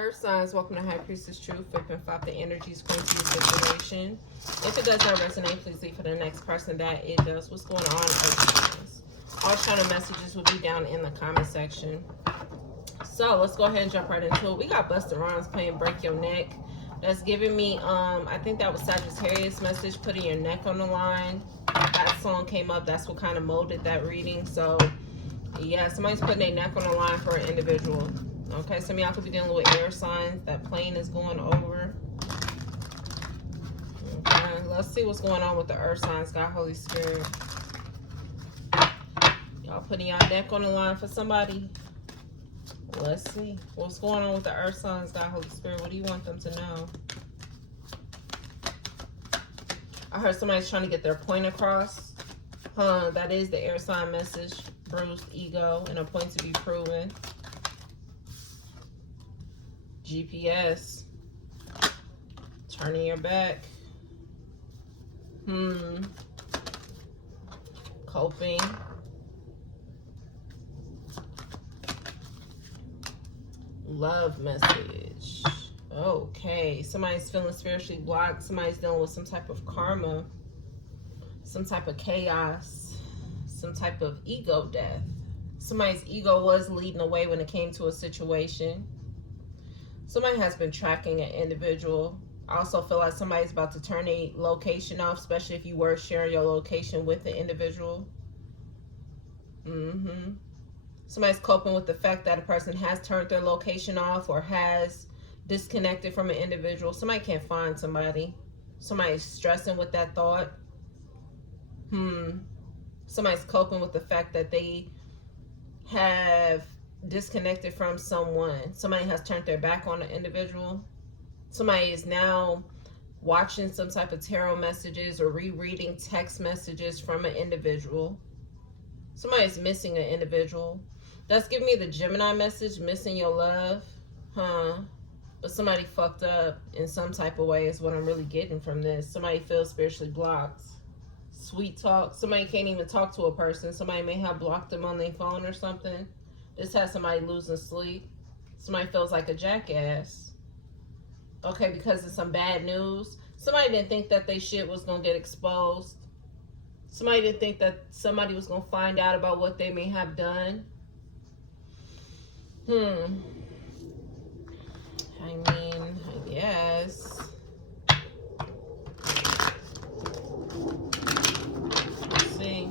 Earth signs, welcome to High Priestess Truth. 5 the energy is going to your situation. If it does not resonate, please leave for the next person that it does. What's going on, Earth signs? All channel messages will be down in the comment section. So let's go ahead and jump right into it. We got Busta Rhymes playing Break Your Neck. That's giving me, I think that was Sagittarius message, putting your neck on the line. That song came up. That's what kind of molded that reading. So yeah, somebody's putting their neck on the line for an individual. Okay, some of y'all could be dealing with air signs. That plane is going over. Okay, let's see what's going on with the earth signs. God, Holy Spirit. Y'all putting y'all neck on the line for somebody. Let's see what's going on with the earth signs. God, Holy Spirit, what do you want them to know? I heard somebody's trying to get their point across. That is the air sign message. Bruised ego and a point to be proven. GPS. Turning your back. Coping. Love message. Okay. Somebody's feeling spiritually blocked. Somebody's dealing with some type of karma. Some type of chaos. Some type of ego death. Somebody's ego was leading the way when it came to a situation. Somebody has been tracking an individual. I also feel like somebody's about to turn a location off, especially if you were sharing your location with the individual. Somebody's coping with the fact that a person has turned their location off or has disconnected from an individual. Somebody can't find somebody. Somebody's stressing with that thought. Somebody's coping with the fact that they have disconnected from someone. Somebody has turned their back on an individual. Somebody is now watching some type of tarot messages or rereading text messages from an individual. Somebody is missing an individual. That's giving me the Gemini message, missing your love. But somebody fucked up in some type of way is what I'm really getting from this. Somebody feels spiritually blocked. Sweet talk. Somebody can't even talk to a person. Somebody may have blocked them on their phone or something. This has somebody losing sleep. Somebody feels like a jackass. Okay, because of some bad news. Somebody didn't think that their shit was going to get exposed. Somebody didn't think that somebody was going to find out about what they may have done. I mean, I guess. Let's see.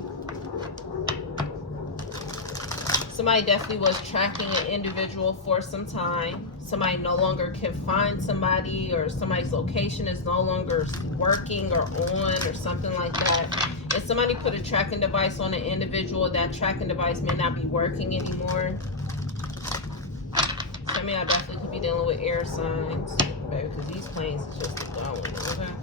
Somebody definitely was tracking an individual for some time. Somebody no longer can find somebody, or somebody's location is no longer working or on or something like that. If somebody put a tracking device on an individual, that tracking device may not be working anymore. Some of y'all definitely could be dealing with air signs, baby, because these planes are just going, okay?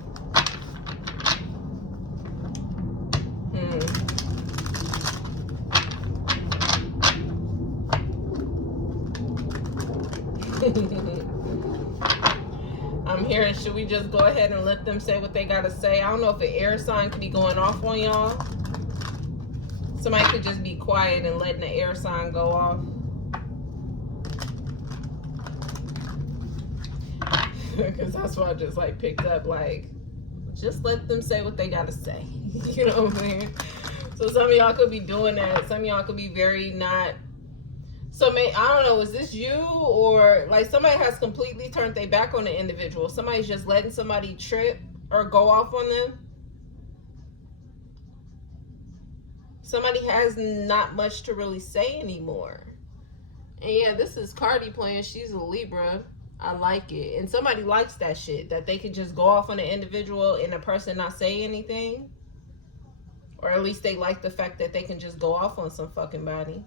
I'm hearing, should we just go ahead and let them say what they gotta say? I don't know if an air sign could be going off on y'all. Somebody could just be quiet and letting the air sign go off. Because that's what I just like picked up, like, just let them say what they gotta say. You know what I'm saying? So some of y'all could be doing that. Some of y'all could be very not. So I don't know, is this you, or like somebody has completely turned their back on the individual? Somebody's just letting somebody trip or go off on them? Somebody has not much to really say anymore. And yeah, this is Cardi playing. She's a Libra. I like it. And somebody likes that shit, that they could just go off on an individual and the person not say anything. Or at least they like the fact that they can just go off on some fucking body.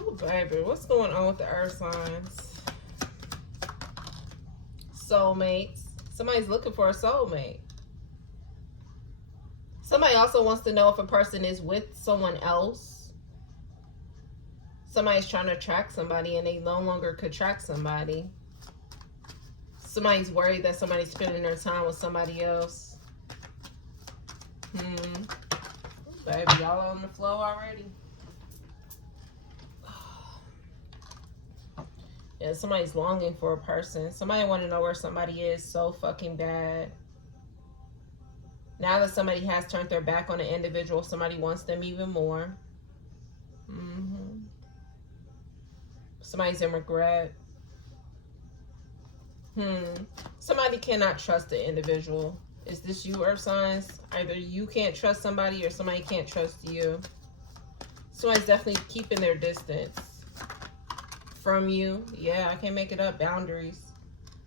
Oh, baby, what's going on with the earth signs? Soulmates. Somebody's looking for a soulmate. Somebody also wants to know if a person is with someone else. Somebody's trying to track somebody and they no longer could track somebody. Somebody's worried that somebody's spending their time with somebody else. Baby, y'all on the flow already? Yeah, somebody's longing for a person. Somebody want to know where somebody is so fucking bad. Now that somebody has turned their back on an individual, somebody wants them even more. Mm-hmm. Somebody's in regret. Somebody cannot trust the individual. Is this you, Earth signs? Either you can't trust somebody or somebody can't trust you. Somebody's definitely keeping their distance from you. Yeah, I can't make it up. Boundaries.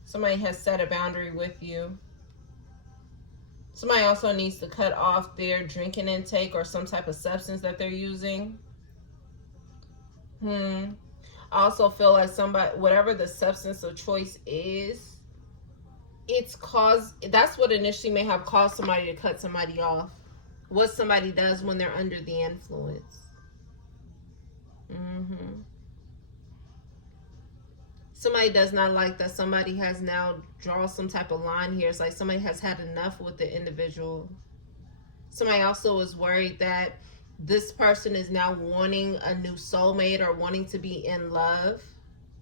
Somebody has set a boundary with you. Somebody also needs to cut off their drinking intake or some type of substance that they're using. I also feel like somebody, whatever the substance of choice is, it's caused, that's what initially may have caused somebody to cut somebody off. What somebody does when they're under the influence. Somebody does not like that somebody has now drawn some type of line here. It's like somebody has had enough with the individual. Somebody also is worried that this person is now wanting a new soulmate or wanting to be in love.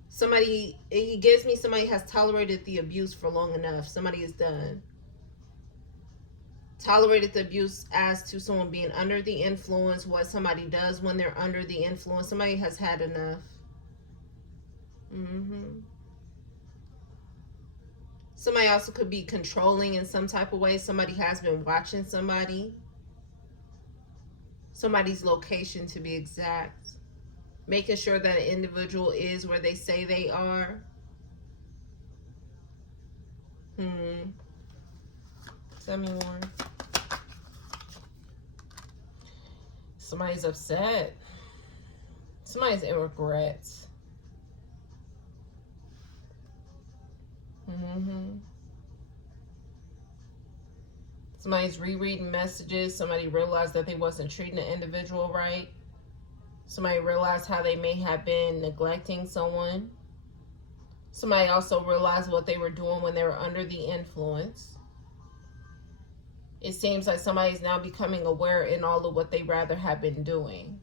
Somebody, it gives me somebody has tolerated the abuse for long enough. Somebody is done. Tolerated the abuse as to someone being under the influence, what somebody does when they're under the influence. Somebody has had enough. Somebody also could be controlling in some type of way. Somebody has been watching somebody. Somebody's location, to be exact. Making sure that an individual is where they say they are. Tell me more. Somebody's upset. Somebody's in regrets. Somebody's rereading messages. Somebody realized that they wasn't treating the individual right. Somebody realized how they may have been neglecting someone. Somebody also realized what they were doing when they were under the influence. It seems like somebody's now becoming aware in all of what they rather have been doing.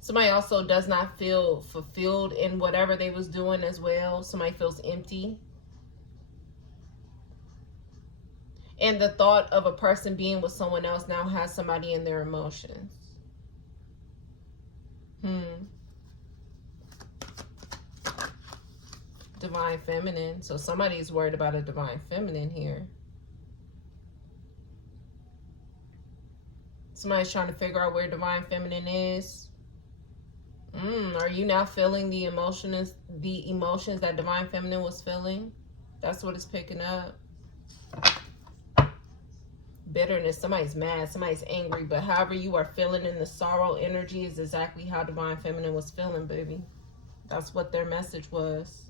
Somebody also does not feel fulfilled in whatever they was doing as well. Somebody feels empty. And the thought of a person being with someone else now has somebody in their emotions. Divine feminine. So somebody's worried about a divine feminine here. Somebody's trying to figure out where divine feminine is. Are you now feeling the emotions that divine feminine was feeling? That's what it's picking up. Bitterness. Somebody's mad. Somebody's angry. But however you are feeling in the sorrow energy is exactly how divine feminine was feeling, baby. That's what their message was.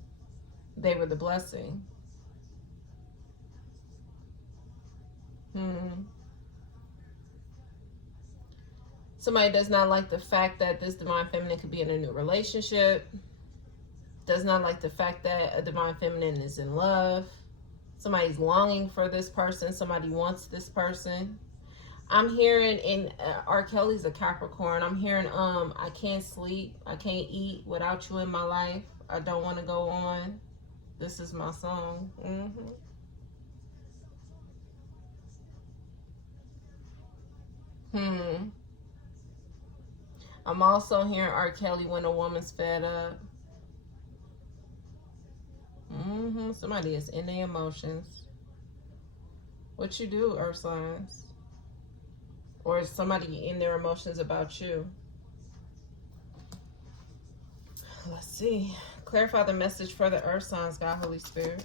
They were the blessing. Somebody does not like the fact that this divine feminine could be in a new relationship. Does not like the fact that a divine feminine is in love. Somebody's longing for this person. Somebody wants this person. I'm hearing in R. Kelly's a Capricorn. I'm hearing I can't sleep. I can't eat without you in my life. I don't want to go on. This is my song. I'm also hearing R. Kelly when a woman's fed up. Somebody is in their emotions. What you do, Earth signs? Or is somebody in their emotions about you? Let's see. Clarify the message for the Earth signs, God, Holy Spirit.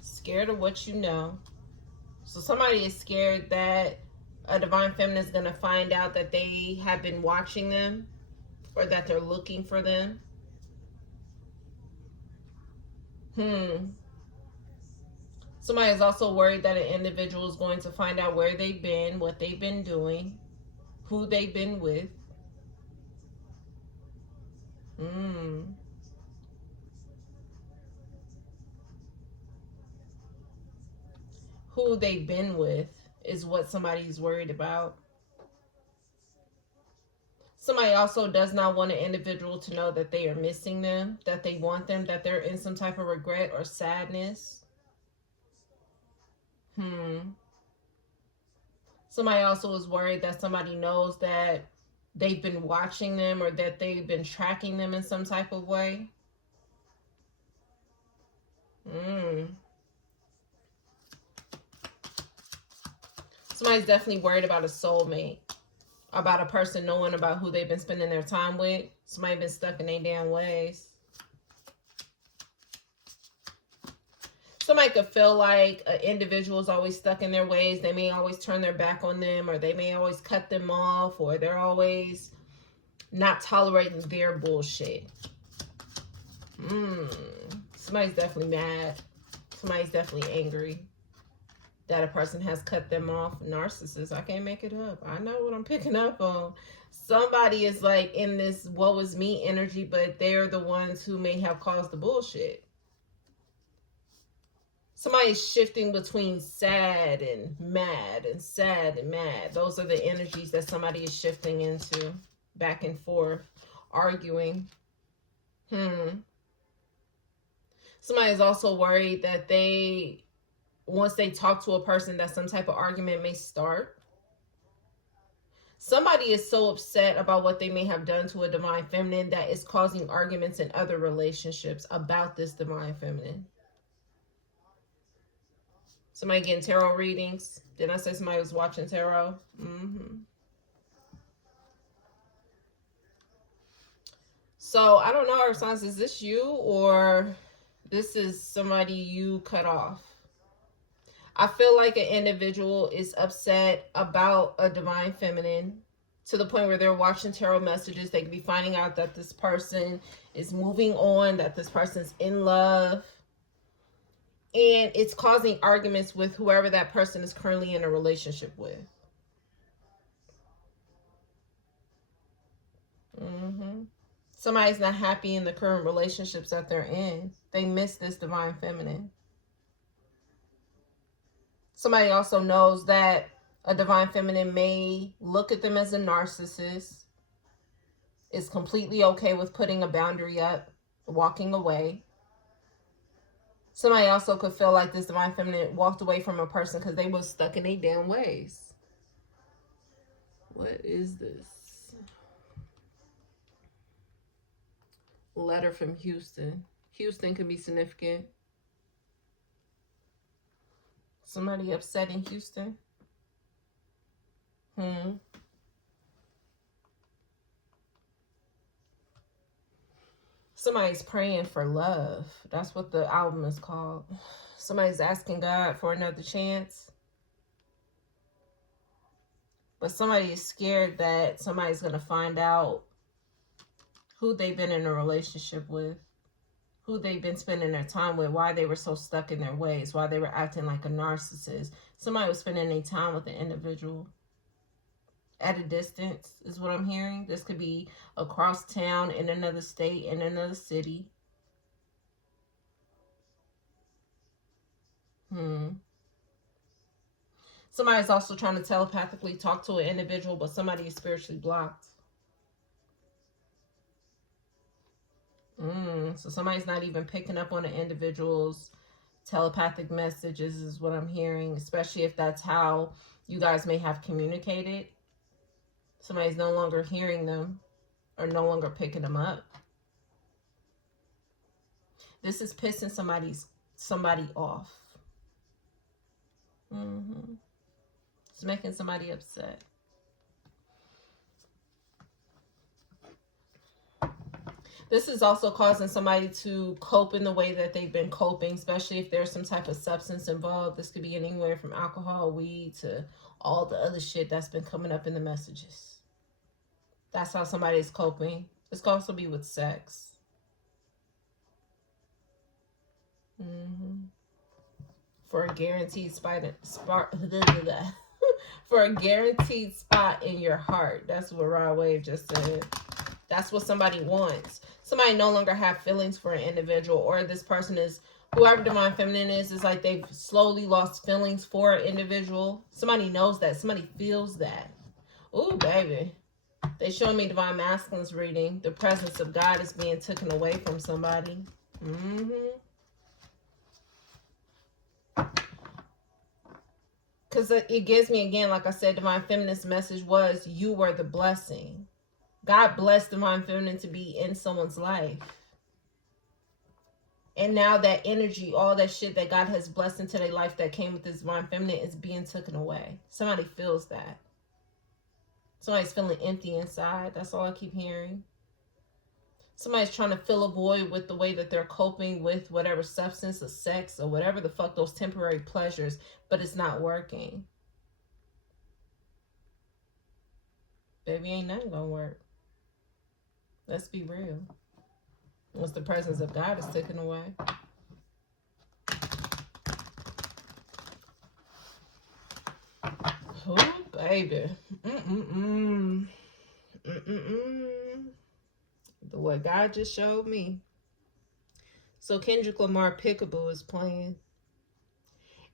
Scared of what you know. So somebody is scared that a divine feminine is going to find out that they have been watching them or that they're looking for them. Somebody is also worried that an individual is going to find out where they've been, what they've been doing, who they've been with. Who they've been with is what somebody's worried about. Somebody also does not want an individual to know that they are missing them, that they want them, that they're in some type of regret or sadness. Somebody also is worried that somebody knows that they've been watching them or that they've been tracking them in some type of way. Somebody's definitely worried about a soulmate, about a person knowing about who they've been spending their time with. Somebody been stuck in their damn ways. Somebody could feel like an individual is always stuck in their ways. They may always turn their back on them, or they may always cut them off, or they're always not tolerating their bullshit. Somebody's definitely mad. Somebody's definitely angry that a person has cut them off. Narcissist. I can't make it up. I know what I'm picking up on. Somebody is like in this woe is me energy, but they're the ones who may have caused the bullshit. Somebody's shifting between sad and mad and sad and mad. Those are the energies that somebody is shifting into, back and forth, arguing. Somebody is also worried that once they talk to a person, that some type of argument may start. Somebody is so upset about what they may have done to a divine feminine that it's causing arguments in other relationships about this divine feminine. Somebody getting tarot readings. Didn't I say somebody was watching tarot? So I don't know, Earth signs, is this you or this is somebody you cut off? I feel like an individual is upset about a divine feminine to the point where they're watching tarot messages. They could be finding out that this person is moving on, that this person's in love. And it's causing arguments with whoever that person is currently in a relationship with. Somebody's not happy in the current relationships that they're in. They miss this divine feminine. Somebody also knows that a divine feminine may look at them as a narcissist, is completely okay with putting a boundary up, walking away. Somebody also could feel like this divine feminine walked away from a person because they were stuck in their damn ways. What is this? Letter from Houston. Houston can be significant. Somebody upset in Houston. Somebody's praying for love. That's what the album is called. Somebody's asking God for another chance. But somebody is scared that somebody's going to find out who they've been in a relationship with, who they've been spending their time with, why they were so stuck in their ways, why they were acting like a narcissist. Somebody was spending their time with an individual at a distance is what I'm hearing. This could be across town, in another state, in another city. Somebody's also trying to telepathically talk to an individual, but somebody is spiritually blocked. So somebody's not even picking up on an individual's telepathic messages is what I'm hearing, especially if that's how you guys may have communicated. Somebody's no longer hearing them or no longer picking them up. This is pissing somebody off. It's making somebody upset. This is also causing somebody to cope in the way that they've been coping, especially if there's some type of substance involved. This could be anywhere from alcohol, weed, to all the other shit that's been coming up in the messages. That's how somebody's coping. This could also be with sex. For a guaranteed for a guaranteed spot in your heart. That's what Rod Wave just said. That's what somebody wants. Somebody no longer have feelings for an individual, or this person is, whoever divine feminine is like they've slowly lost feelings for an individual. Somebody knows that. Somebody feels that. Ooh, baby. They show me divine masculines reading. The presence of God is being taken away from somebody. Because it gives me, again, like I said, divine feminine's message was you were the blessing. God blessed divine feminine to be in someone's life. And now that energy, all that shit that God has blessed into their life that came with this divine feminine is being taken away. Somebody feels that. Somebody's feeling empty inside. That's all I keep hearing. Somebody's trying to fill a void with the way that they're coping with whatever substance or sex or whatever the fuck, those temporary pleasures, but it's not working. Baby, ain't nothing gonna work. Let's be real. Once the presence of God is taken away. Oh, baby. What God just showed me. So Kendrick Lamar Peekaboo is playing.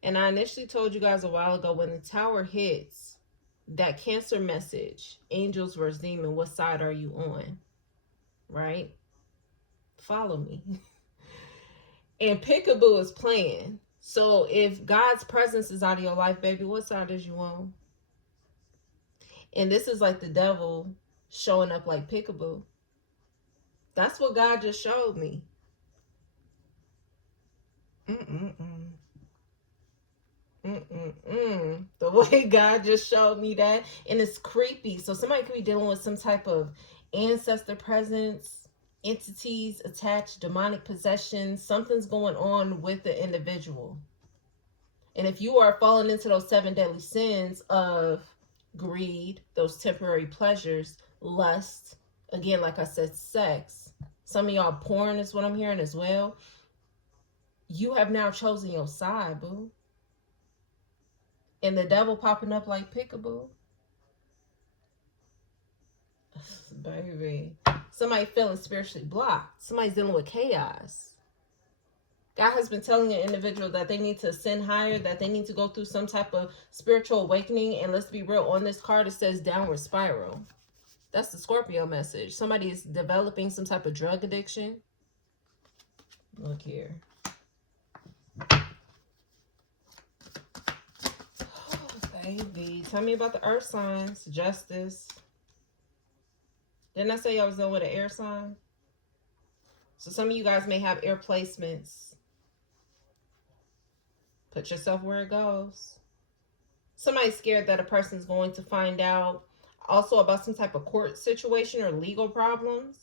And I initially told you guys a while ago, when the tower hits, that Cancer message, angels versus demon, what side are you on? Right? Follow me. And Peekaboo is playing. So if God's presence is out of your life, baby, what side is you on? And this is like the devil showing up like Peekaboo. That's what God just showed me. The way God just showed me that. And it's creepy. So somebody could be dealing with some type of ancestor presence, entities attached, demonic possession. Something's going on with the individual. And if you are falling into those 7 deadly sins of greed, those temporary pleasures, lust, again, like I said, sex, some of y'all porn is what I'm hearing as well. You have now chosen your side, boo. And the devil popping up like Peekaboo. Baby. Somebody feeling spiritually blocked. Somebody's dealing with chaos. God has been telling an individual that they need to ascend higher, that they need to go through some type of spiritual awakening. And let's be real, on this card it says downward spiral. That's the Scorpio message. Somebody is developing some type of drug addiction. Look here. Oh, baby. Tell me about the earth signs. Justice. Didn't I say I was done with an air sign? So some of you guys may have air placements. Put yourself where it goes. Somebody's scared that a person's going to find out also about some type of court situation or legal problems.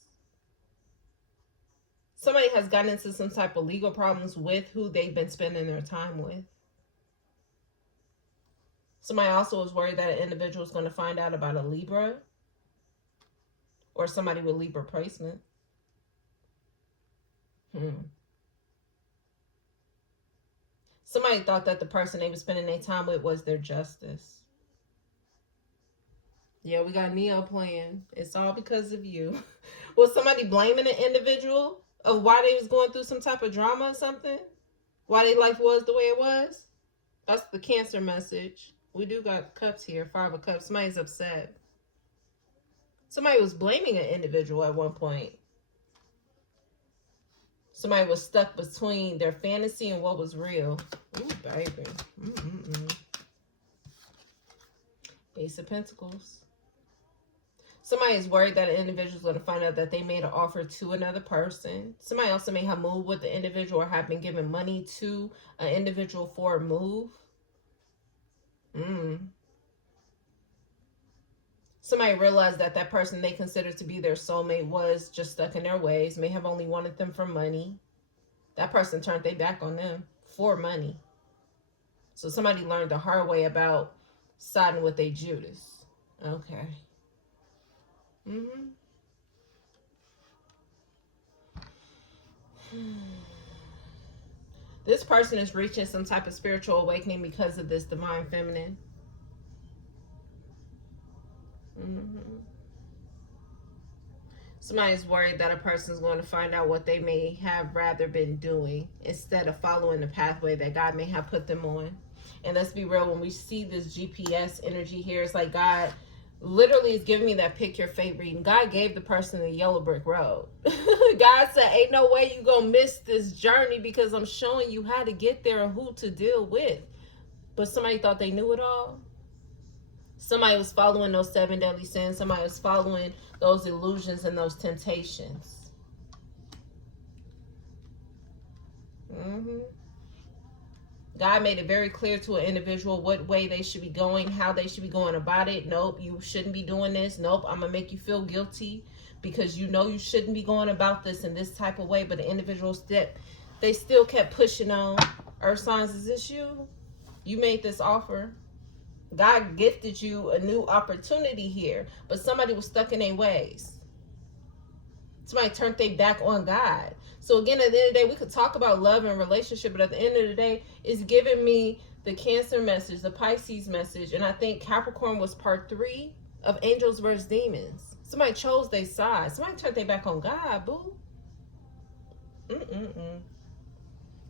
Somebody has gotten into some type of legal problems with who they've been spending their time with. Somebody also is worried that an individual is going to find out about a Libra or somebody with Libra placement. Somebody thought that the person they were spending their time with was their justice. Yeah, we got Neo playing. It's all because of you. Was somebody blaming an individual of why they was going through some type of drama or something? Why their life was the way it was? That's the Cancer message. We do got cups here, 5 of cups. Somebody's upset. Somebody was blaming an individual at one point. Somebody was stuck between their fantasy and what was real. Ooh, baby. Ace of Pentacles. Somebody is worried that an individual is going to find out that they made an offer to another person. Somebody also may have moved with the individual or have been given money to an individual for a move. Somebody realized that that person they considered to be their soulmate was just stuck in their ways, may have only wanted them for money. That person turned their back on them for money. So somebody learned the hard way about siding with a Judas. Okay. This person is reaching some type of spiritual awakening because of this divine feminine. Somebody's worried that a person is going to find out what they may have rather been doing instead of following the pathway that God may have put them on. And let's be real, when we see this GPS energy here, it's like God literally is giving me that pick your fate reading. God gave the person the yellow brick road. God said, ain't no way you gonna miss this journey because I'm showing you how to get there and who to deal with. But somebody thought they knew it all. Somebody was following those 7 deadly sins. Somebody was following those illusions and those temptations. God made it very clear to an individual what way they should be going, how they should be going about it. Nope, you shouldn't be doing this. Nope, I'm going to make you feel guilty because you know you shouldn't be going about this in this type of way. But the individual step, they still kept pushing on. Earth signs, is this you? You made this offer. God gifted you a new opportunity here, but somebody was stuck in their ways. Somebody turned their back on God. So again, at the end of the day, we could talk about love and relationship, but at the end of the day, it's giving me the Cancer message, the Pisces message, and I think Capricorn was part 3 of Angels versus Demons. Somebody chose their side. Somebody turned their back on God, boo.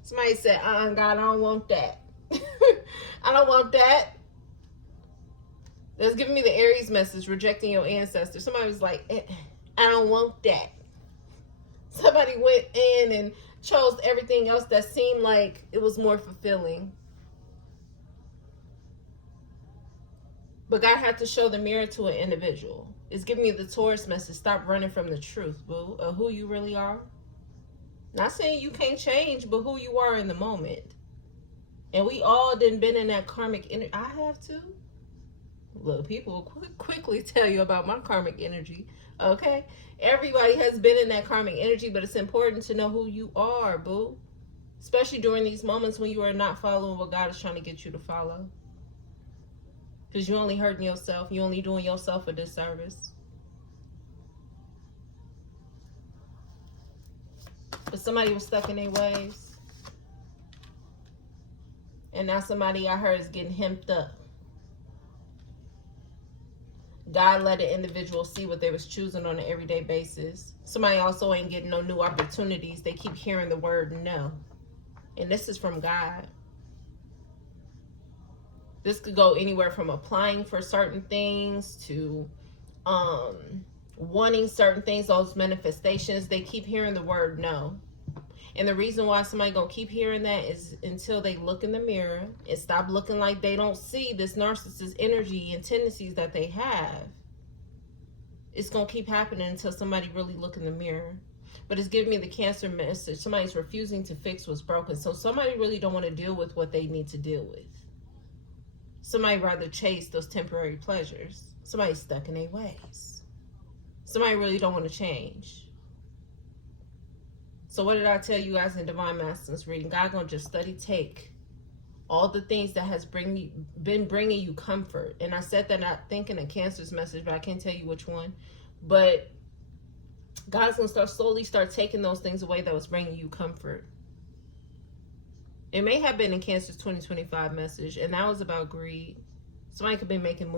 Somebody said, God, I don't want that. I don't want that. That's giving me the Aries message, rejecting your ancestors. Somebody was like, I don't want that. Somebody went in and chose everything else that seemed like it was more fulfilling. But God had to show the mirror to an individual. It's giving me the Taurus message. Stop running from the truth, boo, of who you really are. Not saying you can't change, but who you are in the moment. And we all done been in that karmic energy. I have too. Look, people will quickly tell you about my karmic energy, okay? Everybody has been in that karmic energy, but it's important to know who you are, boo. Especially during these moments when you are not following what God is trying to get you to follow. Because you're only hurting yourself. You're only doing yourself a disservice. But somebody was stuck in their ways. And now somebody I heard is getting hemmed up. God let an individual see what they was choosing on an everyday basis. Somebody also ain't getting no new opportunities. They keep hearing the word no. And this is from God. This could go anywhere from applying for certain things to wanting certain things, those manifestations. They keep hearing the word no. And the reason why somebody gonna keep hearing that is until they look in the mirror and stop looking like they don't see this narcissist energy and tendencies that they have. It's gonna keep happening until somebody really look in the mirror. But it's giving me the Cancer message. Somebody's refusing to fix what's broken. So somebody really don't want to deal with what they need to deal with. Somebody rather chase those temporary pleasures. Somebody's stuck in their ways. Somebody really don't want to change. So what did I tell you guys in Divine Masculines reading? God gonna just study take all the things that has been bringing you comfort. And I said that not thinking a Cancer's message, but I can't tell you which one. But God's gonna slowly start taking those things away that was bringing you comfort. It may have been in Cancer's 2025 message, and that was about greed. Somebody could be making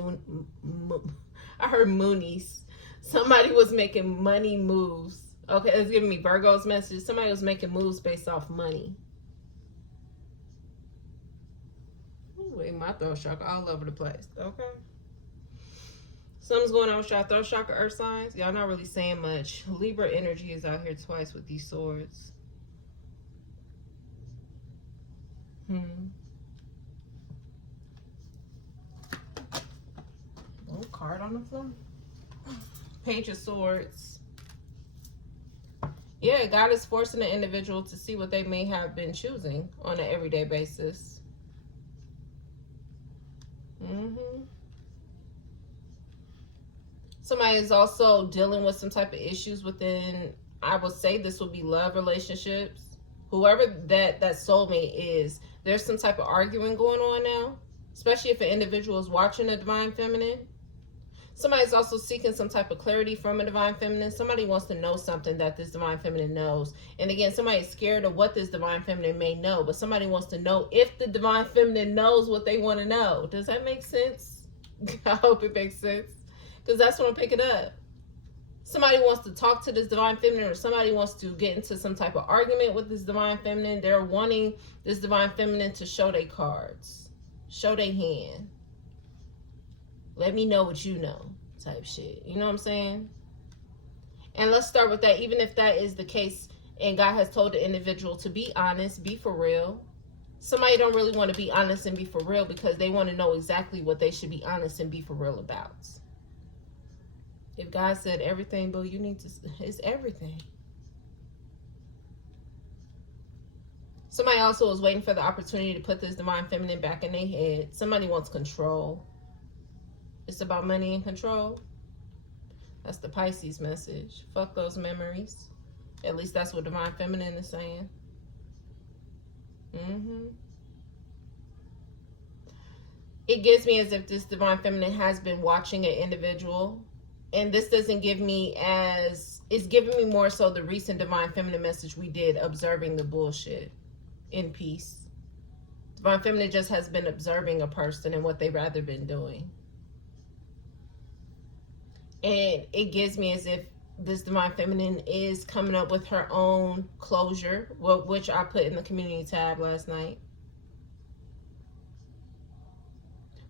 I heard moonies. Somebody was making money moves. Okay, it's giving me Virgo's message. Somebody was making moves based off money. Wait, my throat chakra all over the place. Okay. Something's going on with y'all throat chakra, earth signs. Y'all not really saying much. Libra energy is out here twice with these swords. Oh, card on the floor. Page of Swords. Yeah, God is forcing the individual to see what they may have been choosing on an everyday basis. Somebody is also dealing with some type of issues within, I would say this would be love relationships. Whoever that soulmate is, there's some type of arguing going on now, especially if an individual is watching a Divine Feminine. Somebody's also seeking some type of clarity from a Divine Feminine. Somebody wants to know something that this Divine Feminine knows. And again, somebody's scared of what this Divine Feminine may know, but somebody wants to know if the Divine Feminine knows what they want to know. Does that make sense? I hope it makes sense, because that's what I'm picking up. Somebody wants to talk to this Divine Feminine, or somebody wants to get into some type of argument with this Divine Feminine. They're wanting this Divine Feminine to show their cards, show their hand. Let me know what you know. type shit. You know what I'm saying? And let's start with that. Even if that is the case and God has told the individual to be honest, be for real. Somebody don't really want to be honest and be for real because they want to know exactly what they should be honest and be for real about. If God said everything, boo, you need to, it's everything. Somebody also is waiting for the opportunity to put this divine feminine back in their head. Somebody wants control. It's about money and control. That's the Pisces message. Fuck those memories. At least that's what divine feminine is saying. It gives me as if this divine feminine has been watching an individual. And this doesn't give me as, it's giving me more so the recent divine feminine message we did, observing the bullshit in peace. Divine feminine just has been observing a person and what they've rather been doing. And it gives me as if this divine feminine is coming up with her own closure, which I put in the community tab last night.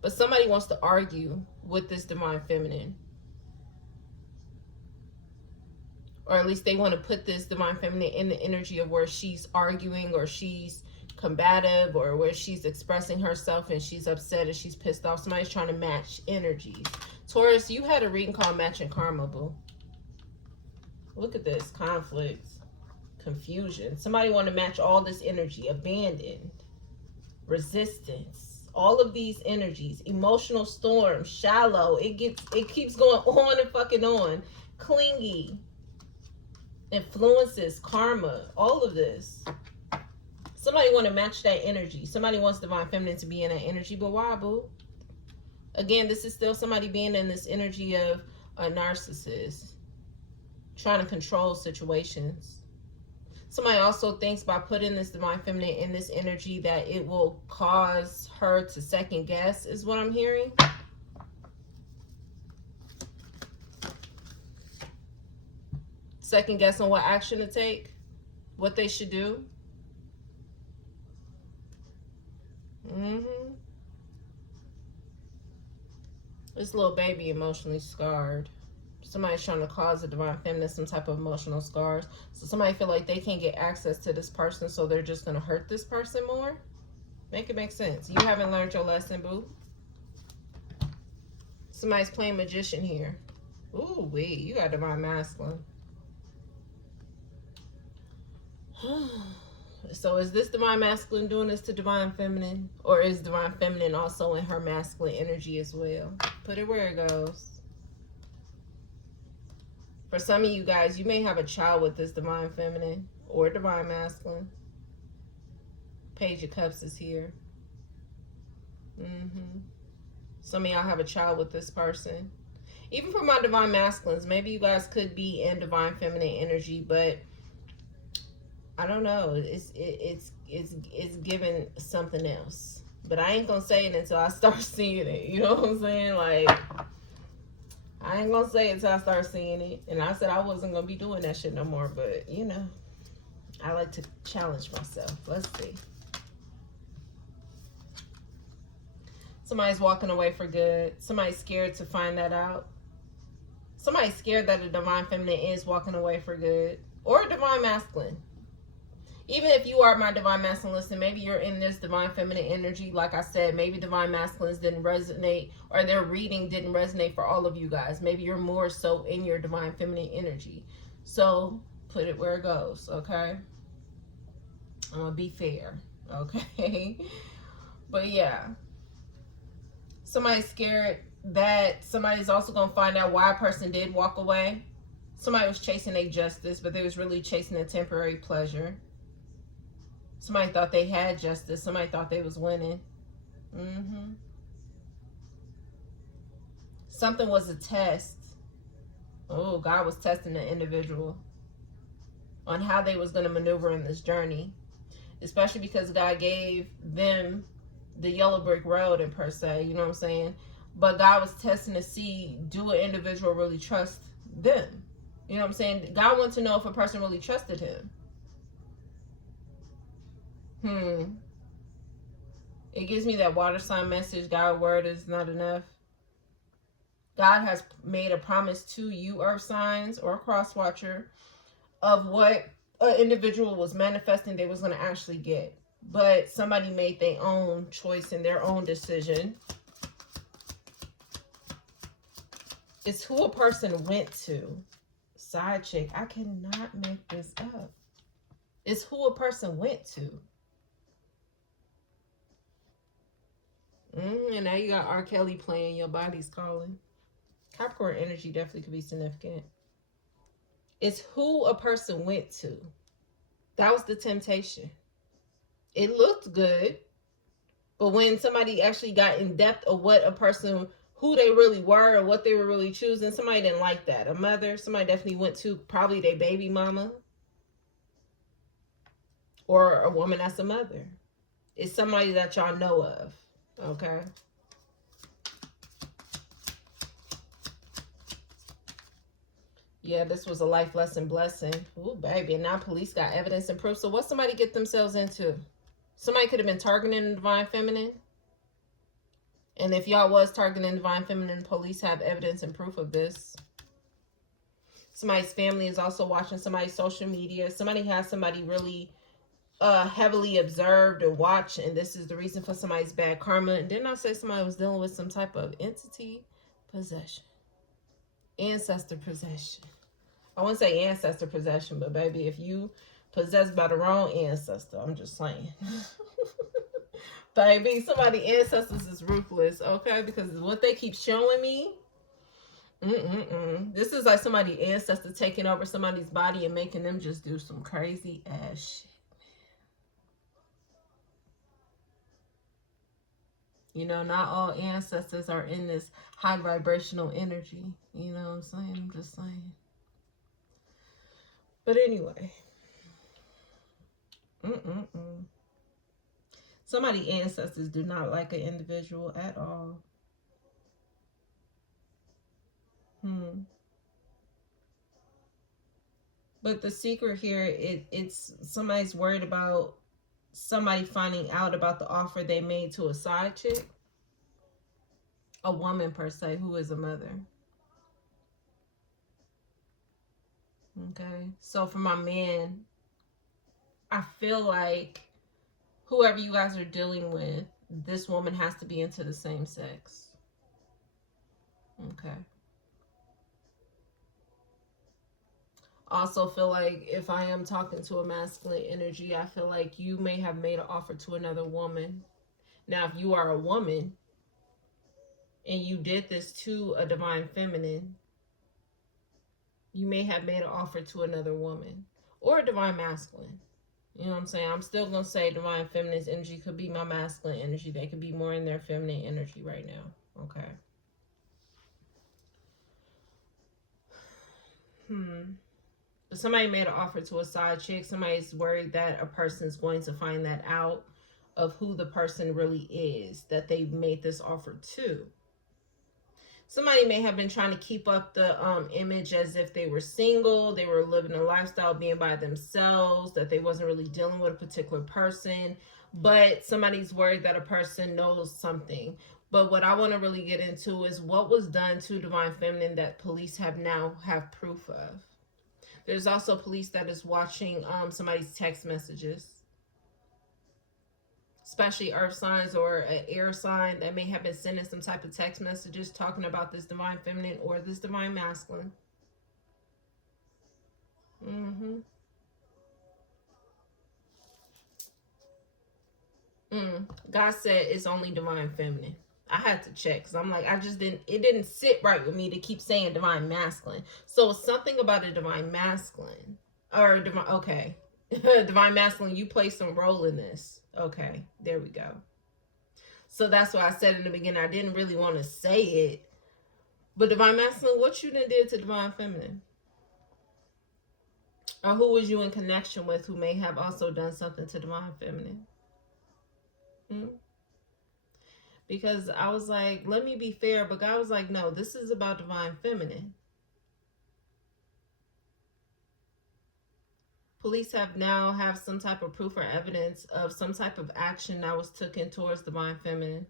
But somebody wants to argue with this divine feminine. Or at least they want to put this divine feminine in the energy of where she's arguing or she's combative or where she's expressing herself and she's upset and she's pissed off. Somebody's trying to match energies. Taurus, you had a reading called Matching Karma, boo. Look at this. Conflict. Confusion. Somebody want to match all this energy. Abandoned. Resistance. All of these energies. Emotional storm. Shallow. It keeps going on and fucking on. Clingy. Influences. Karma. All of this. Somebody want to match that energy. Somebody wants divine feminine to be in that energy. But why, boo? Again, this is still somebody being in this energy of a narcissist. Trying to control situations. Somebody also thinks by putting this divine feminine in this energy that it will cause her to second guess, is what I'm hearing. Second guess on what action to take. What they should do. This little baby emotionally scarred. Somebody's trying to cause a divine feminine some type of emotional scars. So somebody feel like they can't get access to this person, so they're just going to hurt this person more. Make it make sense. You haven't learned your lesson, boo. Somebody's playing magician here. Ooh, wee. You got divine masculine. So is this divine masculine doing this to divine feminine? Or is divine feminine also in her masculine energy as well? Put it where it goes. For some of you guys, you may have a child with this divine feminine or divine masculine. Page of Cups is here. Some of y'all have a child with this person. Even for my divine masculines, maybe you guys could be in divine feminine energy, but I don't know. It's giving something else. But I ain't gonna say it until I start seeing it. You know what I'm saying? Like, I ain't gonna say it until I start seeing it. And I said I wasn't gonna be doing that shit no more. But, you know, I like to challenge myself. Let's see. Somebody's walking away for good. Somebody's scared to find that out. Somebody's scared that a divine feminine is walking away for good. Or a divine masculine. Even if you are my divine masculine, listen, maybe you're in this divine feminine energy. Like I said, maybe divine masculines didn't resonate, or their reading didn't resonate for all of you guys. Maybe you're more so in your divine feminine energy. So put it where it goes, okay? I'm gonna be fair, okay? But yeah, somebody's scared that somebody's also gonna find out why a person did walk away. Somebody was chasing a justice, but they was really chasing a temporary pleasure. Somebody thought they had justice. Somebody thought they was winning. Something was a test. Oh, God was testing the individual on how they was going to maneuver in this journey. Especially because God gave them the yellow brick road, in per se. You know what I'm saying? But God was testing to see, do an individual really trust them? You know what I'm saying? God wanted to know if a person really trusted him. It gives me that water sign message. God's word is not enough. God has made a promise to you, earth signs or cross watcher, of what an individual was manifesting they was going to actually get. But somebody made their own choice and their own decision. It's who a person went to. Side chick. I cannot make this up. It's who a person went to. And now you got R. Kelly playing Your Body's Calling. Capricorn energy definitely could be significant. It's who a person went to. That was the temptation. It looked good, but when somebody actually got in depth of what a person, who they really were or what they were really choosing, somebody didn't like that. A mother, somebody definitely went to probably their baby mama or a woman that's a mother. It's somebody that y'all know of, okay? Yeah, this was a life lesson blessing. Ooh, baby. And now police got evidence and proof. So what somebody get themselves into? Somebody could have been targeting the divine feminine. And if y'all was targeting divine feminine, police have evidence and proof of this. Somebody's family is also watching somebody's social media. Somebody has somebody really heavily observed and watched, and this is the reason for somebody's bad karma. And didn't I say somebody was dealing with some type of entity possession? Ancestor possession. I wouldn't say ancestor possession, but baby, if you possessed by the wrong ancestor, I'm just saying. Baby, somebody ancestors is ruthless, okay? Because what they keep showing me, this is like somebody ancestor taking over somebody's body and making them just do some crazy ass shit. You know, not all ancestors are in this high vibrational energy. You know what I'm saying? I'm just saying. But anyway. Somebody ancestors do not like an individual at all. But the secret here, it's somebody's worried about somebody finding out about the offer they made to a side chick. A woman per se, who is a mother. Okay. So for my man, I feel like whoever you guys are dealing with, this woman has to be into the same sex. Okay. Also feel like if I am talking to a masculine energy, I feel like you may have made an offer to another woman. Now, if you are a woman and you did this to a divine feminine, you may have made an offer to another woman or a divine masculine. You know what I'm saying? I'm still going to say divine feminine's energy could be my masculine energy. They could be more in their feminine energy right now. Okay. But somebody made an offer to a side chick. Somebody's worried that a person's going to find that out of who the person really is that they made this offer to. Somebody may have been trying to keep up the image as if they were single, they were living a lifestyle being by themselves, that they wasn't really dealing with a particular person, but somebody's worried that a person knows something. But what I want to really get into is what was done to divine feminine that police have proof of. There's also police that is watching somebody's text messages, especially earth signs or an air sign that may have been sending some type of text messages talking about this divine feminine or this divine masculine. God said it's only divine feminine. I had to check because I'm like, it didn't sit right with me to keep saying divine masculine. So something about a divine masculine or divine, okay. Divine masculine, you play some role in this. Okay, there we go. So that's why I said in the beginning, I didn't really want to say it. But divine masculine, what you done did to divine feminine? Or who was you in connection with who may have also done something to divine feminine? Because I was like, let me be fair. But God was like, no, this is about divine feminine. Police have some type of proof or evidence of some type of action that was taken towards divine feminine.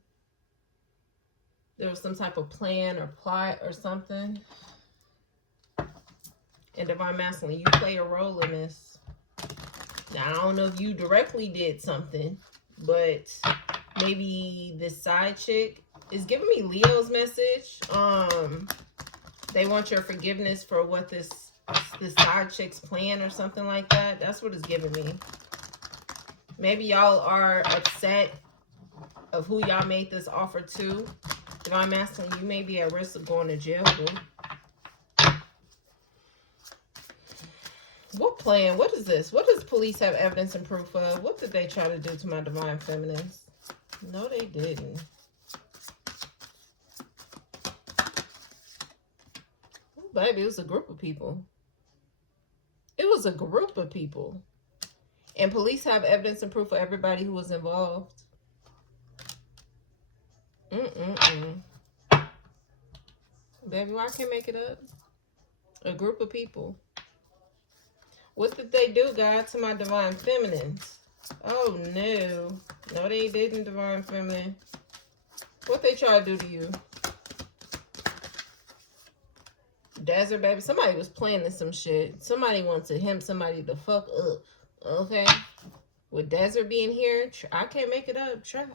There was some type of plan or plot or something. And divine masculine, you play a role in this. Now, I don't know if you directly did something, but maybe this side chick is giving me Leo's message. They want your forgiveness for what this side chick's plan or something like that. That's what it's giving me. Maybe y'all are upset of who y'all made this offer to. Divine masculine, you may be at risk of going to jail, boo. What plan? What is this? What does police have evidence and proof of? What did they try to do to my divine feminines? No, they didn't. Ooh, baby, it was a group of people. It was a group of people. And police have evidence and proof of everybody who was involved. Baby, why I can't make it up? A group of people. What did they do, God, to my divine feminines? Oh, no. No, they didn't, divine feminine. What they try to do to you? Desert, baby. Somebody was planning some shit. Somebody wanted him, somebody to fuck up. Okay? With Desert being here, I can't make it up. Try.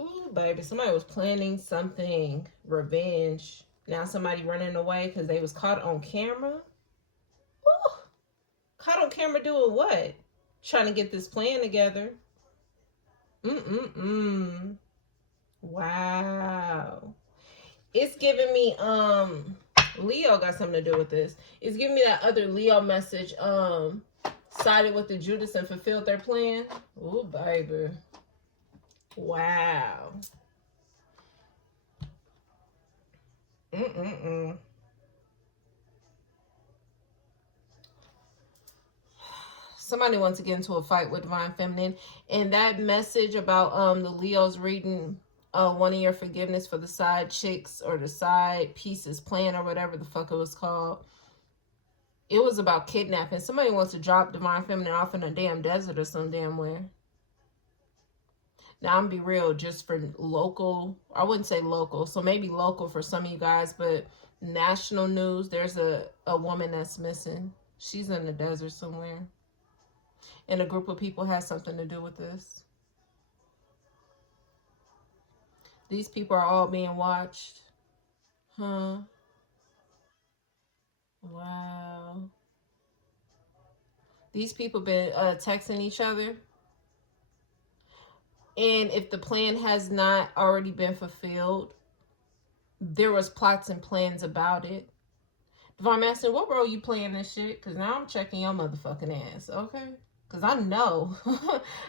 Ooh, baby. Somebody was planning something. Revenge. Now somebody running away because they was caught on camera. Ooh. Caught on camera doing what? Trying to get this plan together. Wow. It's giving me, Leo got something to do with this. It's giving me that other Leo message, sided with the Judas and fulfilled their plan. Ooh, baby. Wow. Somebody wants to get into a fight with divine feminine, and that message about the Leos reading one of your forgiveness for the side chicks or the side pieces plan or whatever the fuck it was called. It was about kidnapping. Somebody wants to drop divine feminine off in a damn desert or some damn where. Now I'm be real, just for local, I wouldn't say local, so maybe local for some of you guys, but national news, there's a woman that's missing. She's in the desert somewhere. And a group of people has something to do with this. These people are all being watched. Huh? Wow. These people been texting each other. And if the plan has not already been fulfilled, there was plots and plans about it. Divine Master, what role you playing this shit? Because now I'm checking your motherfucking ass, okay? Because I know,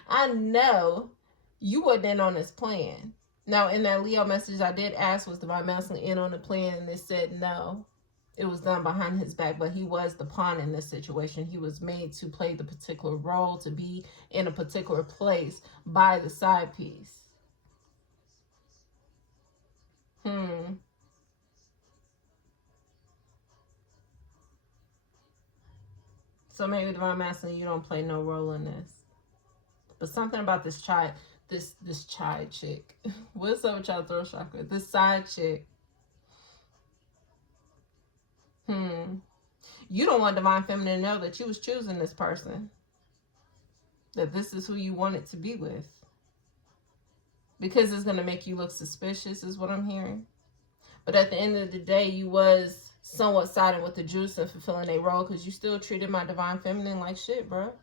I know you wasn't in on this plan. Now, in that Leo message, I did ask, was Divine Masculine in on the plan? And it said no. It was done behind his back, but he was the pawn in this situation. He was made to play the particular role, to be in a particular place by the side piece. So maybe Divine Masculine, you don't play no role in this. But something about this child, this child chick. What's up with y'all throat chakra? This side chick. You don't want divine feminine to know that you was choosing this person. That this is who you wanted to be with. Because it's going to make you look suspicious is what I'm hearing. But at the end of the day, you was somewhat siding with the Juice and fulfilling a role because you still treated my divine feminine like shit, bro.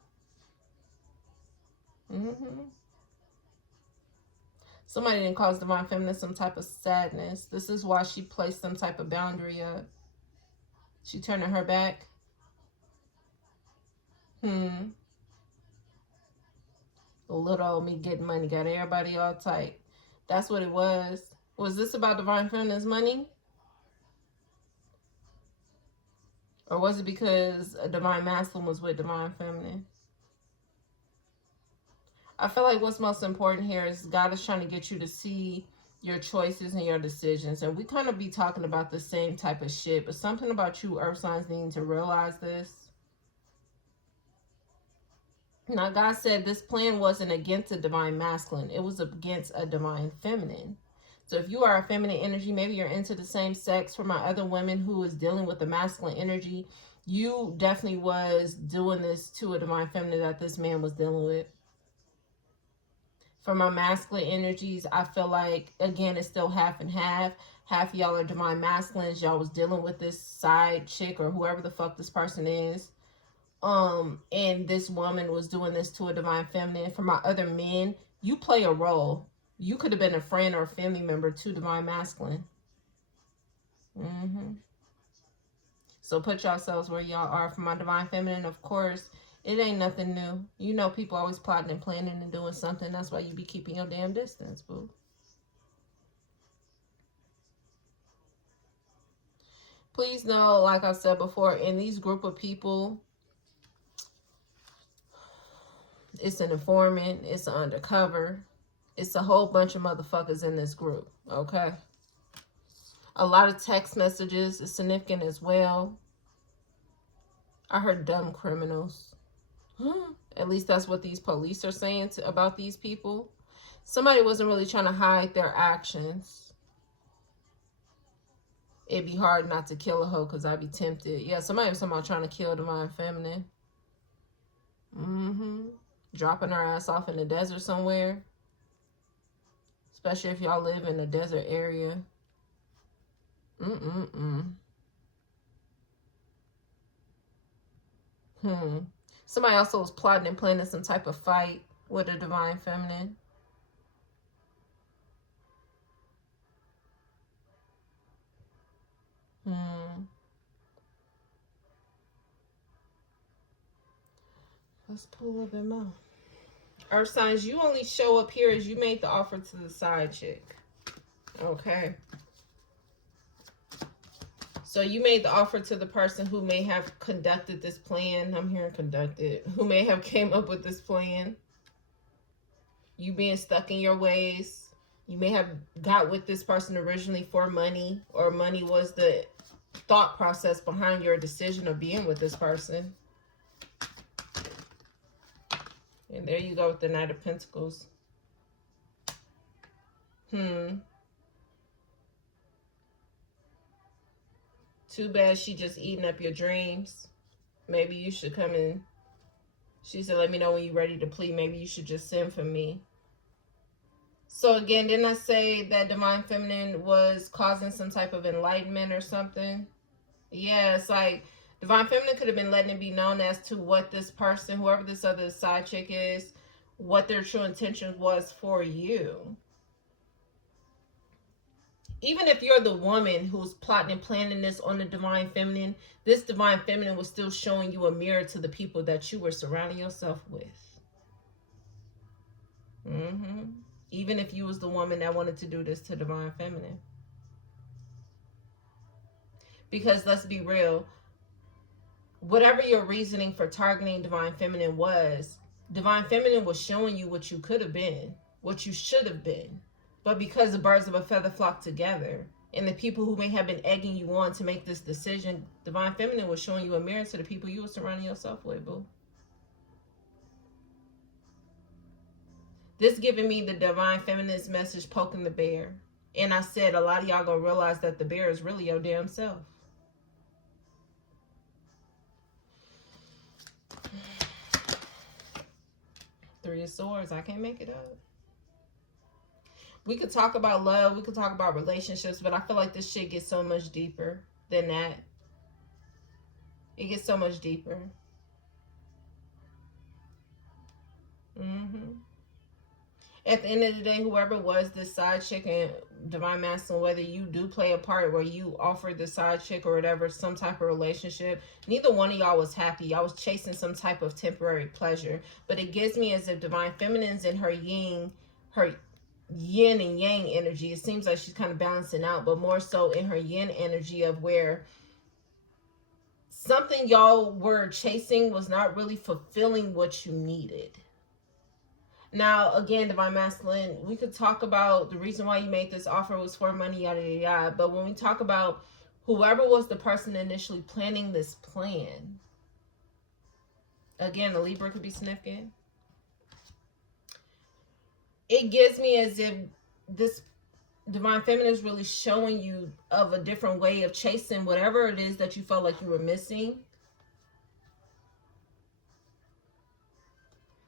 Somebody didn't cause divine feminine some type of sadness. This is why she placed some type of boundary up. She turning her back. Little old me getting money got everybody all tight. That's what it was. Was this about divine feminine's money? Or was it because a divine masculine was with divine feminine? I feel like what's most important here is God is trying to get you to see your choices and your decisions. And we kind of be talking about the same type of shit, but something about you earth signs needing to realize this. Now, God said this plan wasn't against a divine masculine. It was against a divine feminine. So if you are a feminine energy, maybe you're into the same sex. For my other women who is dealing with the masculine energy, you definitely was doing this to a divine feminine that this man was dealing with. For my masculine energies, I feel like, again, it's still half and half. Half of y'all are divine masculines. Y'all was dealing with this side chick or whoever the fuck this person is. And this woman was doing this to a divine feminine. For my other men, you play a role. You could have been a friend or a family member to divine masculine. So put yourselves where y'all are. For my divine feminine, of course, it ain't nothing new. You know people always plotting and planning and doing something. That's why you be keeping your damn distance, boo. Please know, like I said before, in these group of people, it's an informant, it's an undercover, it's a whole bunch of motherfuckers in this group, okay? A lot of text messages is significant as well. I heard dumb criminals. At least that's what these police are saying about these people. Somebody wasn't really trying to hide their actions. It'd be hard not to kill a hoe because I'd be tempted. Yeah, somebody was talking about trying to kill divine feminine. Dropping her ass off in the desert somewhere. Especially if y'all live in a desert area. Somebody also was plotting and planning some type of fight with a divine feminine. Let's pull a little bit more. Earth signs, you only show up here as you made the offer to the side chick. Okay. So you made the offer to the person who may have conducted this plan. I'm hearing conducted. Who may have came up with this plan. You being stuck in your ways. You may have got with this person originally for money, or money was the thought process behind your decision of being with this person. And there you go with the Knight of Pentacles. Too bad she just eating up your dreams. Maybe you should come in. She said, let me know when you're ready to plead. Maybe you should just send for me. So again, didn't I say that divine feminine was causing some type of enlightenment or something? Yeah, it's like divine feminine could have been letting it be known as to what this person, whoever this other side chick is, what their true intention was for you. Even if you're the woman who's plotting and planning this on the divine feminine, this divine feminine was still showing you a mirror to the people that you were surrounding yourself with. Even if you was the woman that wanted to do this to divine feminine. Because let's be real, whatever your reasoning for targeting divine feminine was, divine feminine was showing you what you could have been, what you should have been. But because the birds of a feather flock together, and the people who may have been egging you on to make this decision, divine feminine was showing you a mirror to the people you were surrounding yourself with, boo. This giving me the divine feminine's message, poking the bear. And I said a lot of y'all gonna realize that the bear is really your damn self. Three of Swords. I can't make it up. We could talk about love. We could talk about relationships. But I feel like this shit gets so much deeper than that. It gets so much deeper. At the end of the day, whoever was this side chick and divine masculine, whether you do play a part where you offered the side chick or whatever, some type of relationship, neither one of y'all was happy. Y'all was chasing some type of temporary pleasure. But it gives me as if divine feminine's in her yin and yang energy. It seems like she's kind of balancing out, but more so in her yin energy of where something y'all were chasing was not really fulfilling what you needed. Now, again, divine masculine, we could talk about the reason why you made this offer was for money, yada, yada, yada. But when we talk about whoever was the person initially planning this plan, again, the Libra could be significant. it gives me as if this divine feminine is really showing you of a different way of chasing whatever it is that you felt like you were missing.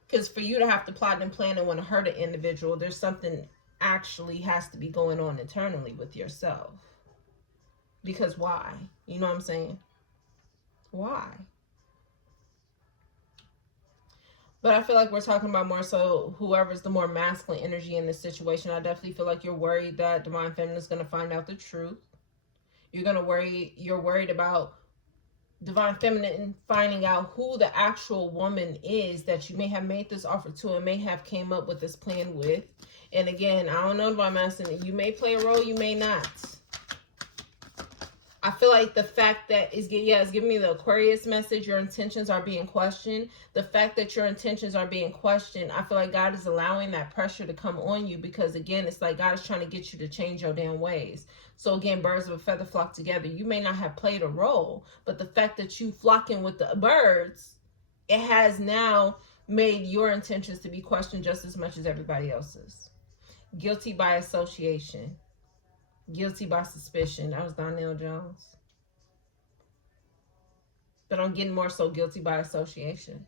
Because for you to have to plot and plan and want to hurt an individual, there's something actually has to be going on internally with yourself. Because why? You know what I'm saying? Why? But I feel like we're talking about more so whoever's the more masculine energy in this situation. I definitely feel like you're worried that divine feminine is going to find out the truth. You're worried about divine feminine finding out who the actual woman is that you may have made this offer to and may have came up with this plan with. And again, I don't know divine masculine. You may play a role, you may not. I feel like the fact that it's giving me the Aquarius message, your intentions are being questioned. The fact that your intentions are being questioned, I feel like God is allowing that pressure to come on you because, again, it's like God is trying to get you to change your damn ways. So, again, birds of a feather flock together. You may not have played a role, but the fact that you flocking with the birds, it has now made your intentions to be questioned just as much as everybody else's. Guilty by association. Guilty by suspicion. That was Donnell Jones. But I'm getting more so guilty by association.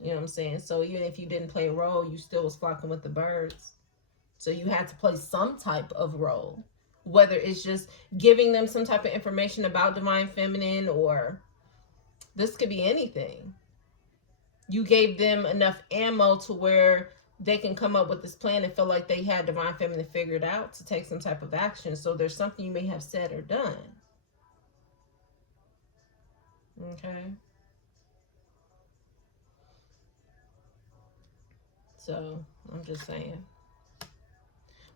You know what I'm saying? So even if you didn't play a role, you still was flocking with the birds. So you had to play some type of role. Whether it's just giving them some type of information about divine feminine, or this could be anything. You gave them enough ammo to where they can come up with this plan and feel like they had divine feminine figured out to take some type of action. So there's something you may have said or done. Okay. So I'm just saying.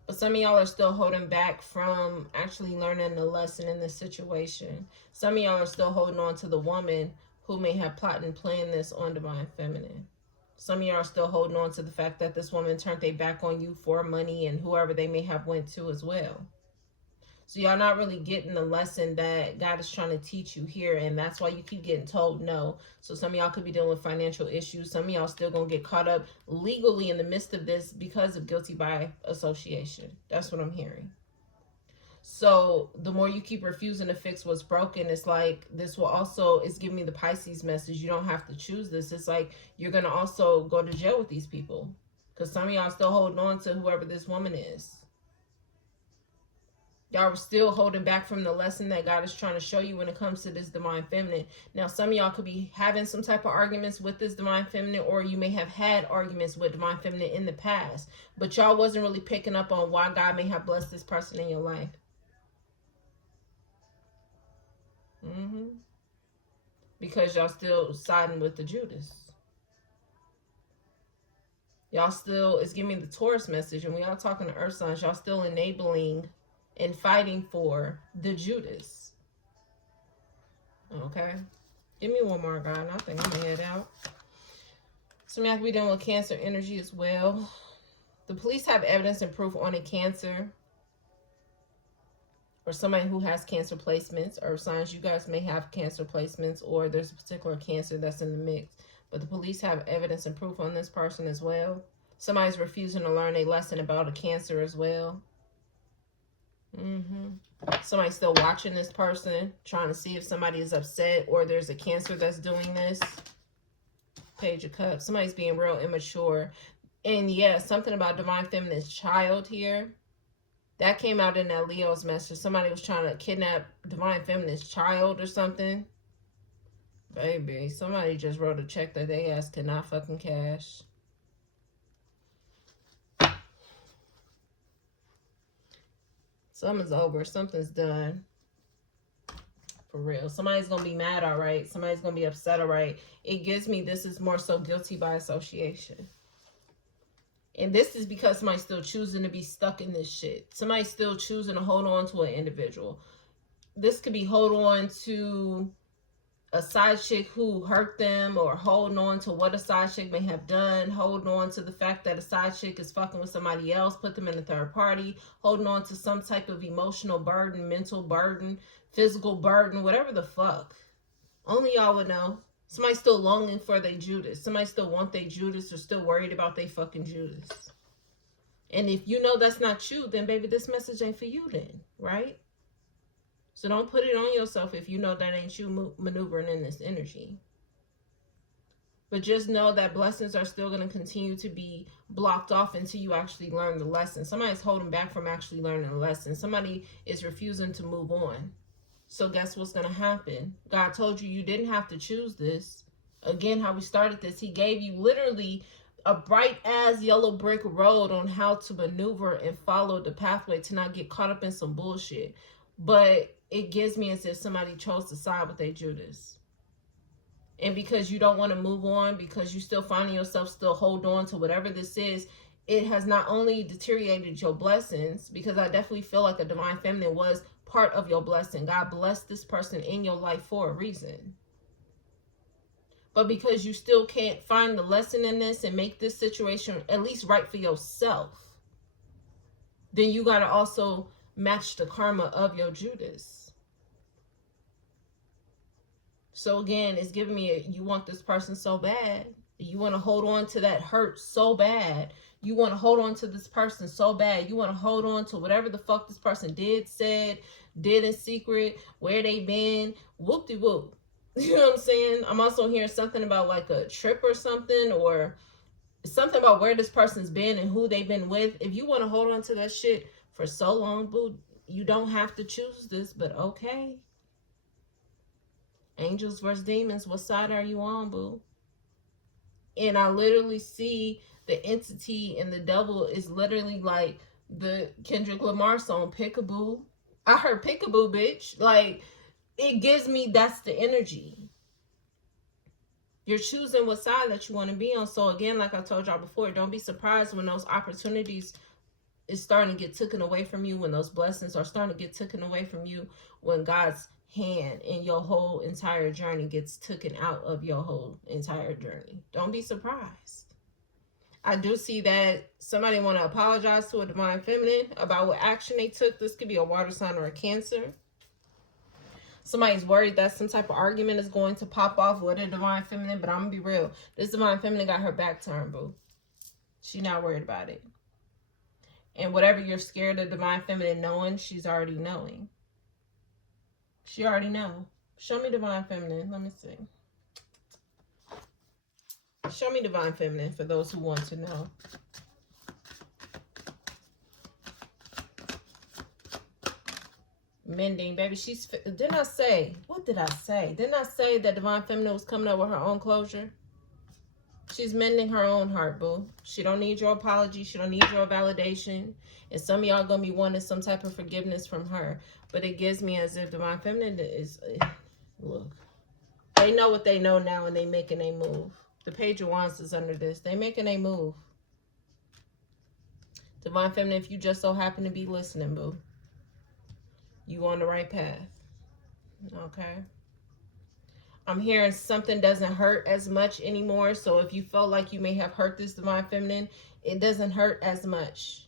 But some of y'all are still holding back from actually learning the lesson in this situation. Some of y'all are still holding on to the woman who may have plotted and planned this on divine feminine. Some of y'all are still holding on to the fact that this woman turned their back on you for money and whoever they may have went to as well. So y'all not really getting the lesson that God is trying to teach you here, and that's why you keep getting told no. So some of y'all could be dealing with financial issues. Some of y'all still gonna get caught up legally in the midst of this because of guilty by association. That's what I'm hearing. So the more you keep refusing to fix what's broken, it's like this will also, it's giving me the Pisces message. You don't have to choose this. It's like you're gonna also go to jail with these people because some of y'all still holding on to whoever this woman is. Y'all are still holding back from the lesson that God is trying to show you when it comes to this divine feminine. Now, some of y'all could be having some type of arguments with this divine feminine, or you may have had arguments with divine feminine in the past, but y'all wasn't really picking up on why God may have blessed this person in your life. Because y'all still siding with the Judas. Y'all still, it's giving me the Taurus message, and when y'all talking to earth signs, y'all still enabling and fighting for the Judas. Okay. Give me one more, God, and I think I'm going to head out. Some of y'all could be dealing with Cancer energy as well. The police have evidence and proof on a Cancer, or somebody who has Cancer placements, or signs you guys may have Cancer placements, or there's a particular Cancer that's in the mix. But the police have evidence and proof on this person as well. Somebody's refusing to learn a lesson about a Cancer as well. Somebody's still watching this person, trying to see if somebody is upset or there's a Cancer that's doing this. Page of Cups. Somebody's being real immature. And yeah, something about divine feminine's child here. That came out in that Leo's message. Somebody was trying to kidnap divine feminine's child or something. Baby, somebody just wrote a check that they asked could not fucking cash. Something's over. Something's done. For real. Somebody's going to be mad, all right? Somebody's going to be upset, all right? It gives me this is more so guilty by association. And this is because somebody's still choosing to be stuck in this shit. Somebody's still choosing to hold on to an individual. This could be hold on to a side chick who hurt them, or holding on to what a side chick may have done, holding on to the fact that a side chick is fucking with somebody else, put them in a third party, holding on to some type of emotional burden, mental burden, physical burden, whatever the fuck. Only y'all would know. Somebody still longing for their Judas. Somebody still want their Judas, or still worried about their fucking Judas. And if you know that's not you, then baby, this message ain't for you then, right? So don't put it on yourself if you know that ain't you maneuvering in this energy. But just know that blessings are still going to continue to be blocked off until you actually learn the lesson. Somebody's holding back from actually learning the lesson. Somebody is refusing to move on. So guess what's going to happen? God told you you didn't have to choose this. Again, how we started this, he gave you literally a bright ass yellow brick road on how to maneuver and follow the pathway to not get caught up in some bullshit. But it gives me as if somebody chose to side with a Judas. And because you don't want to move on, because you still finding yourself still hold on to whatever this is, it has not only deteriorated your blessings, because I definitely feel like a divine feminine was part of your blessing. God blessed this person in your life for a reason. But because you still can't find the lesson in this and make this situation at least right for yourself, then you got to also match the karma of your Judas. So again, it's giving me you want this person so bad. You want to hold on to that hurt so bad. You want to hold on to this person so bad. You want to hold on to whatever the fuck this person did, said, did in secret, where they been, whoop-de-whoop. You know what I'm saying? I'm also hearing something about like a trip or something, or something about where this person's been and who they've been with. If you want to hold on to that shit for so long, boo, you don't have to choose this, but okay. Angels versus demons, what side are you on, boo? And I literally see the entity and the devil is literally like the Kendrick Lamar song, Pickaboo. I heard Pickaboo, bitch. Like, it gives me that's the energy. You're choosing what side that you want to be on. So again, like I told y'all before, don't be surprised when those opportunities is starting to get taken away from you, when those blessings are starting to get taken away from you, when God's hand in your whole entire journey gets taken out of your whole entire journey. Don't be surprised. I do see that somebody want to apologize to a divine feminine about what action they took. This could be a water sign or a Cancer. Somebody's worried that some type of argument is going to pop off with a divine feminine, but I'm gonna be real. This divine feminine got her back turned, boo. She not worried about it. And whatever you're scared of divine feminine knowing, she's already knowing. She already know. Show me divine feminine. Let me see. Show me divine feminine for those who want to know. Mending, baby. She's. Didn't I say? What did I say? Didn't I say that divine feminine was coming up with her own closure? She's mending her own heart, boo. She don't need your apology. She don't need your validation. And some of y'all gonna be wanting some type of forgiveness from her. But it gives me as if divine feminine is, look, they know what they know now, and they making a move. The Page of Wands is under this. They making a move. Divine feminine, if you just so happen to be listening, boo, you on the right path. Okay. I'm hearing something doesn't hurt as much anymore. So if you felt like you may have hurt this divine feminine, it doesn't hurt as much.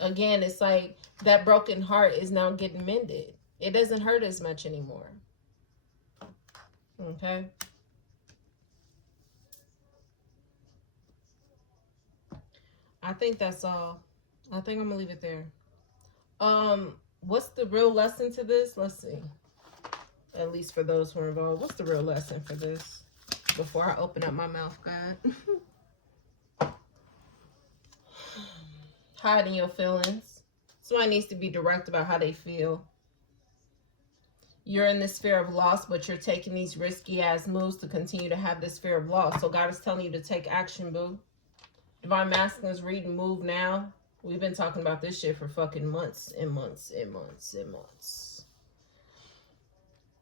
Again, it's like that broken heart is now getting mended. It doesn't hurt as much anymore. Okay. I think that's all. I think I'm gonna leave it there. What's the real lesson to this? Let's see. At least for those who are involved. What's the real lesson for this? Before I open up my mouth, God. Hiding your feelings. Somebody needs to be direct about how they feel. You're in this fear of loss, but you're taking these risky ass moves to continue to have this fear of loss. So God is telling you to take action, boo. Divine Masculine is reading Move Now. We've been talking about this shit for fucking months and months and months and months.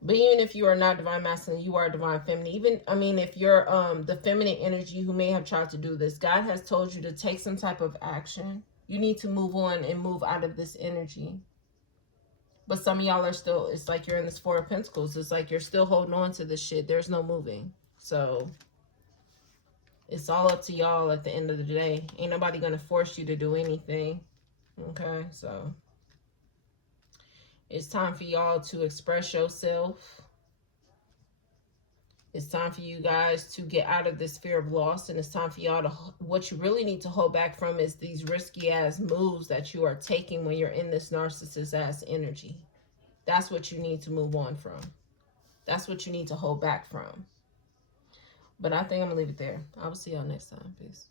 But even if you are not divine masculine, you are divine feminine. Even, I mean, if you're the feminine energy who may have tried to do this, God has told you to take some type of action. You need to move on and move out of this energy. But some of y'all are still, it's like you're in this Four of Pentacles. It's like you're still holding on to this shit. There's no moving. So it's all up to y'all at the end of the day. Ain't nobody going to force you to do anything. Okay, so it's time for y'all to express yourself. It's time for you guys to get out of this fear of loss, and it's time for y'all to, what you really need to hold back from is these risky ass moves that you are taking when you're in this narcissist ass energy. That's what you need to move on from. That's what you need to hold back from. But I think I'm gonna leave it there. I will see y'all next time. Peace.